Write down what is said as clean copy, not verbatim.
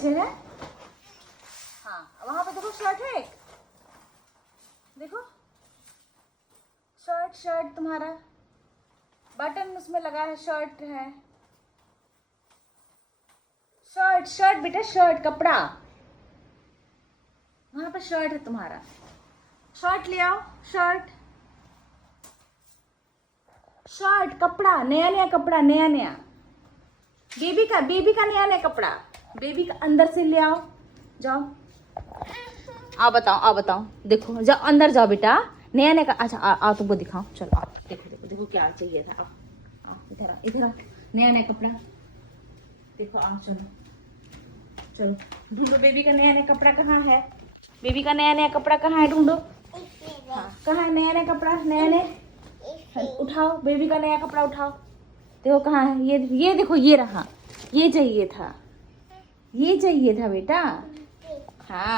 है। हाँ वहां पे देखो शर्ट है एक, देखो शर्ट, शर्ट तुम्हारा बटन उसमें लगा है, शर्ट है, शर्ट, शर्ट बेटा, शर्ट कपड़ा, वहां पे शर्ट है तुम्हारा, शर्ट ले आओ, शर्ट, शर्ट कपड़ा, नया नया कपड़ा, नया नया बेबी का नया नया कपड़ा, बेबी का अंदर से ले आओ, जाओ, आओ बताओ, देखो जाओ अंदर जाओ बेटा, नया नया का, अच्छा आओ तुमको दिखाओ, चलो आओ, देखो देखो देखो क्या चाहिए था, आओ इधर इधर, नया नया कपड़ा देखो, आओ चलो चलो ढूंढो, बेबी का नया नया कपड़ा कहाँ है, बेबी का नया नया कपड़ा कहाँ है, ढूंढो, हाँ कहाँ है नया नया कपड़ा, नया नया, उठाओ बेबी का नया कपड़ा उठाओ, देखो कहाँ है, ये देखो, ये रहा, ये चाहिए था बेटा, हाँ।